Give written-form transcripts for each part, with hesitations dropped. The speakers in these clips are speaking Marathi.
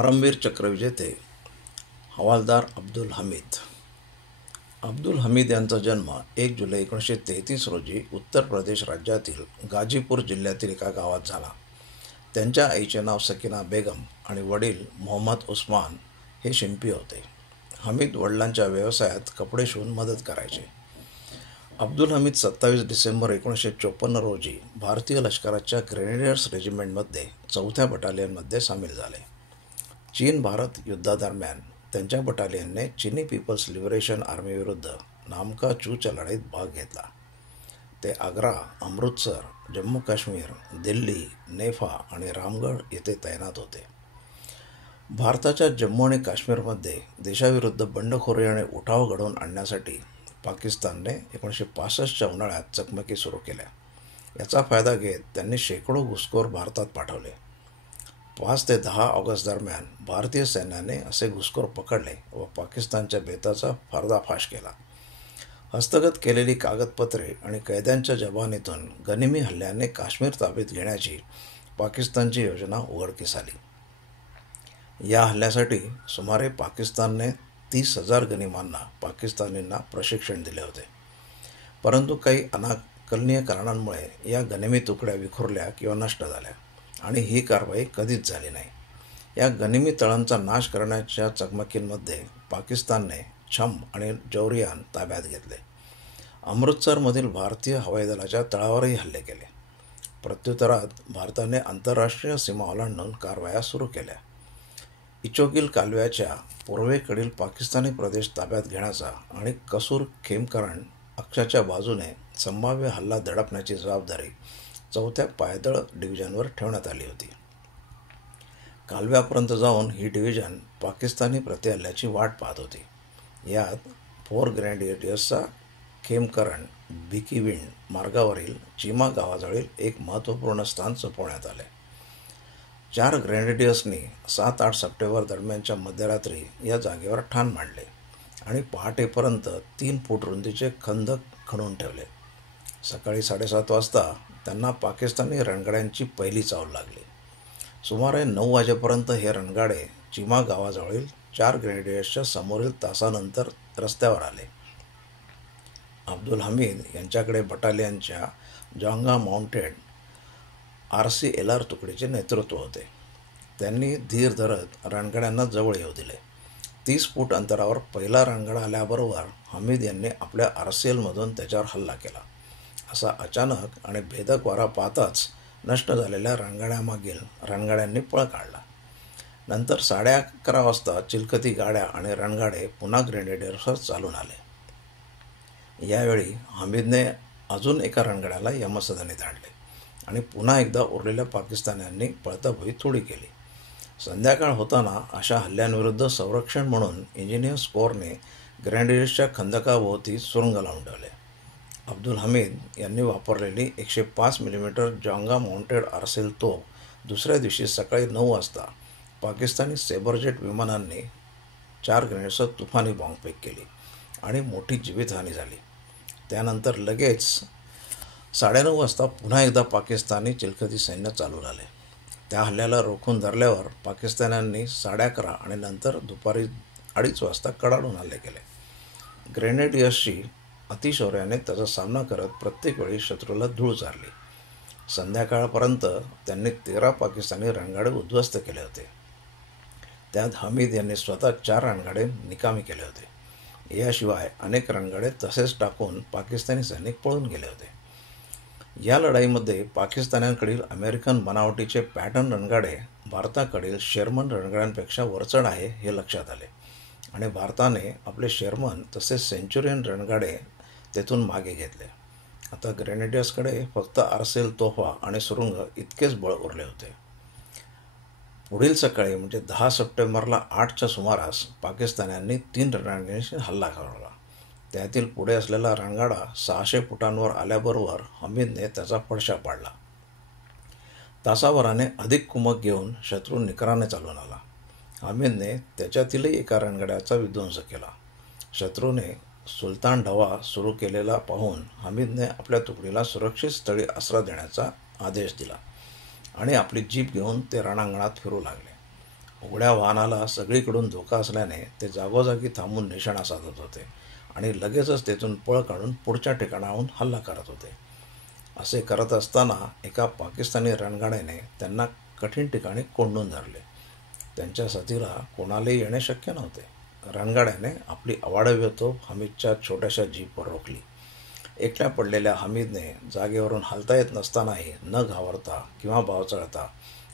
परमवीर चक्रविजेते हवालदार अब्दुल हमीद. अब्दुल हमीद यांचा जन्म 1 जुलै 1933 रोजी उत्तर प्रदेश राज्यातील गाझीपूर जिल्ह्यातील एका गावात झाला. त्यांच्या आईचे नाव सकीना बेगम आणि वडील मोहम्मद उस्मान हे शिंपी होते. हमीद वडिलांच्या व्यवसायात कपडे शिवून मदत करायचे. अब्दुल हमीद 27 डिसेंबर 1954 रोजी भारतीय लष्कराच्या ग्रेनेडियर्स रेजिमेंटमध्ये 4थ्या बटालियनमध्ये सामील झाले. चीन-भारत युद्धादरम्यान त्यांच्या बटालियनने चिनी पीपल्स लिबरेशन आर्मीविरुद्ध नामका चूच्या लढाईत भाग घेतला. ते आग्रा, अमृतसर, जम्मू काश्मीर, दिल्ली, नेफा आणि रामगढ येथे तैनात होते. भारताच्या जम्मू आणि काश्मीरमध्ये देशाविरुद्ध बंडखोरी आणि उठाव घडवून आणण्यासाठी पाकिस्तानने 1965च्या उन्हाळ्यात चकमकी सुरू केल्या. याचा फायदा घेत त्यांनी शेकडो घुसखोर भारतात पाठवले. 5 ते 10 ऑगस्ट दरम्यान भारतीय सैन्याने असे घुसखोर पकडले व पाकिस्तानच्या बेताचा पर्दाफाश केला. हस्तगत केलेली कागदपत्रे आणि कैद्यांच्या जबानीतून गनिमी हल्ल्याने काश्मीर ताब्यात घेण्याची पाकिस्तानची योजना उघडकीस आली. या हल्ल्यासाठी सुमारे पाकिस्तानने 30,000 गनिमांना पाकिस्तानींना प्रशिक्षण दिले होते. परंतु काही अनाकलनीय कारणांमुळे या गनिमी तुकड्या विखुरल्या किंवा नष्ट झाल्या आणि ही कारवाई कधीच झाली नाही. या गनिमी तळांचा नाश करण्याच्या चकमकींमध्ये पाकिस्तानने छम आणि जौरियान ताब्यात घेतले. अमृतसरमधील भारतीय हवाई दलाच्या तळावरही हल्ले केले. प्रत्युत्तरात भारताने आंतरराष्ट्रीय सीमा ओलांडून कारवाया सुरू केल्या. इचोगिल कालव्याच्या पूर्वेकडील पाकिस्तानी प्रदेश ताब्यात घेण्याचा आणि कसूर खेमकरण अक्षाच्या बाजूने संभाव्य हल्ला दडपण्याची जबाबदारी 4थ्या पायदळ डिव्हिजनवर ठेवण्यात आली होती. कालव्यापर्यंत जाऊन ही डिव्हिजन पाकिस्तानी प्रतिहल्ल्याची वाट पाहत होती. यात 4 ग्रेनेडियर्सचा खेमकरण भिकिविंड मार्गावरील चिमा गावाजवळील एक महत्त्वपूर्ण स्थान सोपवण्यात आले. 4 ग्रेनेडियर्सनी 7-8 सप्टेंबर दरम्यानच्या मध्यरात्री या जागेवर ठाण मांडले आणि पहाटेपर्यंत 3 फूट रुंदीचे खंदक खणून ठेवले. सकाळी 7:30 वाजता त्यांना पाकिस्तानी रणगाड्यांची पहिली चावल लागली. सुमारे 9 वाजेपर्यंत हे रणगाडे चिमा गावाजवळील 4 ग्रेनेडियर्सच्या समोरील तासानंतर रस्त्यावर आले. अब्दुल हमीद यांच्याकडे बटालियनच्या जाँगा माउंटेड RCLR तुकडीचे नेतृत्व होते. त्यांनी धीर धरत रणगाड्यांना जवळ येऊ दिले. 30 फूट अंतरावर पहिला रणगाडा आल्याबरोबर हमीद यांनी आपल्या RCLमधून त्याच्यावर हल्ला केला. असा अचानक आणि भेदक वारा पाहताच नष्ट झालेल्या रणगाड्यामागील रणगाड्यांनी पळ काढला. नंतर 11:30 वाजता चिलखती गाड्या आणि रणगाडे पुन्हा ग्रेनेडियर्सवर चालून आले. यावेळी हमीदने अजून एका रणगाड्याला यमसदनीत आणले आणि पुन्हा एकदा उरलेल्या पाकिस्तान्यांनी पळताभुई थोडी केली. संध्याकाळ होताना अशा हल्ल्यांविरुद्ध संरक्षण म्हणून इंजिनियर्स कोअरने ग्रेनेडियर्सच्या खंदकाभोवती सुरुंग लावून ठेवले. अब्दुल हमीद यांनी वापरलेली 105 मिलीमीटर जाँगा माउंटेड RCL तोफ दुसऱ्या दिवशी सकाळी 9 वाजता पाकिस्तानी सेबरजेट विमानांनी 4 ग्रेनेड्सवर तुफानी बॉम्बफेक केली आणि मोठी जीवितहानी झाली. त्यानंतर लगेच 9:30 वाजता पुन्हा एकदा पाकिस्तानी चिलखती सैन्य चालून आले. त्या हल्ल्याला रोखून धरल्यावर पाकिस्तान्यांनी 11:30 आणि नंतर दुपारी 2:30 वाजता कडाडून हल्ले केले. ग्रेनेडियर्सची अतिशौर्याने त्याचा सामना करत प्रत्येक वेळी शत्रूला धूळ चारली. संध्याकाळपर्यंत त्यांनी 13 पाकिस्तानी रणगाडे उद्ध्वस्त केले होते. त्यात हमीद यांनी स्वतः 4 रणगाडे निकामी केले होते. याशिवाय अनेक रणगाडे तसेच टाकून पाकिस्तानी सैनिक पळून गेले होते. या लढाईमध्ये पाकिस्तान्यांकडील अमेरिकन बनावटीचे पॅटर्न रणगाडे भारताकडील शेरमन रणगाड्यांपेक्षा वरचढ आहे हे लक्षात आले आणि भारताने आपले शेरमन तसेच सेंचुरियन रणगाडे तेथून मागे घेतले. आता ग्रेनेडियर्सकडे फक्त RCL तोफा आणि सुरुंग इतकेच बळ उरले होते. पुढील सकाळी म्हणजे 10 सप्टेंबरला 8च्या सुमारास पाकिस्तान्यांनी 3 रणगाड्यांशी हल्ला करवला. त्यातील पुढे असलेला रणगाडा 600 फुटांवर आल्याबरोबर हमीदने त्याचा फडशा पाडला. तासाभराने अधिक कुमक घेऊन शत्रू निकराने चालून आला. हमीदने त्याच्यातीलही एका रणगाड्याचा विध्वंस केला. शत्रूने सुलतान ढवा सुरू केलेला पाहून हमीदने आपल्या तुकडीला सुरक्षित स्थळी आसरा देण्याचा आदेश दिला आणि आपली जीप घेऊन ते रणांगणात फिरू लागले. उघड्या वाहनाला सगळीकडून धोका असल्याने ते जागोजागी थांबून निशाणा साधत होते आणि लगेचच तेथून पळ काढून पुढच्या ठिकाणाहून हल्ला करत होते. असे करत असताना एका पाकिस्तानी रणगाड्याने त्यांना कठीण ठिकाणी कोंडून धरले. त्यांच्या साथीला कोणालाही येणे शक्य नव्हते. रणगाड्याने आपली अवाढव्य तोफ हमीदच्या छोट्याशा जीपवर रोखली. एकट्या पडलेल्या हमीदने जागेवरून हलता येत नसतानाही न घाबरता किंवा बावचळता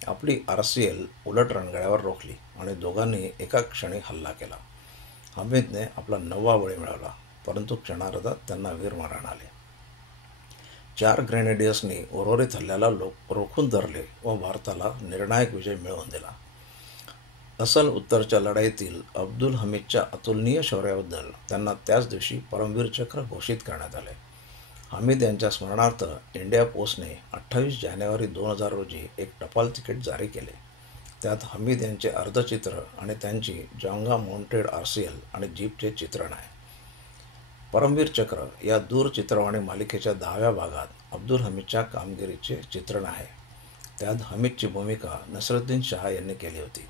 आपली RCL उलट रणगाड्यावर रोखली आणि दोघांनी एका क्षणी हल्ला केला. हमीदने आपला 9वा बळी मिळवला, परंतु क्षणार्धात त्यांना वीरमरण आले. 4 ग्रेनेडियर्सनी उर्वरित हल्ल्याला रोखून धरले व भारताला निर्णायक विजय मिळवून दिला. असल उत्तरच्या लढाईतील अब्दुल हमीदच्या अतुलनीय शौर्याबद्दल त्यांना त्याच दिवशी परमवीर चक्र घोषित करण्यात आले. हमीद यांच्या स्मरणार्थ इंडिया पोस्टने 28 जानेवारी 2000 रोजी एक टपाल तिकीट जारी केले. त्यात हमीद यांचे अर्धचित्र आणि त्यांची जाँगा माउंटेड RCL आणि जीपचे चित्रण आहे. परमवीर चक्र या दूरचित्रवाणी मालिकेच्या 10व्या भागात अब्दुल हमीदच्या कामगिरीचे चित्रण आहे. त्यात हमीदची भूमिका नसरुद्दीन शाह यांनी केली होती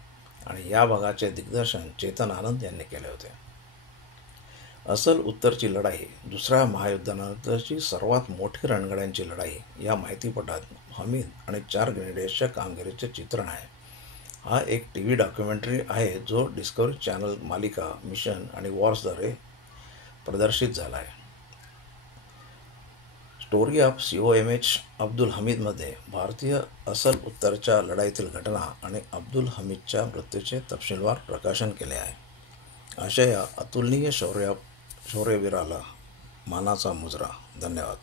आणि या भागाचे दिग्दर्शन चेतन आनंद यांनी केले होते. असल उत्तरची लढाई दुसऱ्या महायुद्धानंतरची सर्वात मोठी रणगाड्यांची लढाई या माहितीपटात हमीद आणि 4 ग्रेनेडियर्सच्या कामगिरीचे चित्रण आहे. हा एक TV डॉक्युमेंटरी आहे जो डिस्कवरी चॅनल मालिका मिशन आणि वॉर्सद्वारे प्रदर्शित झाला आहे. स्टोरी ऑफ COMH अब्दुल हमीदमध्ये भारतीय असल उत्तरच्या लढाईतील घटना आणि अब्दुल हमीदच्या मृत्यूचे तपशीलवार प्रकाशन केले आहे. अशा या अतुलनीय शौर्यवीराला मानाचा मुजरा. धन्यवाद.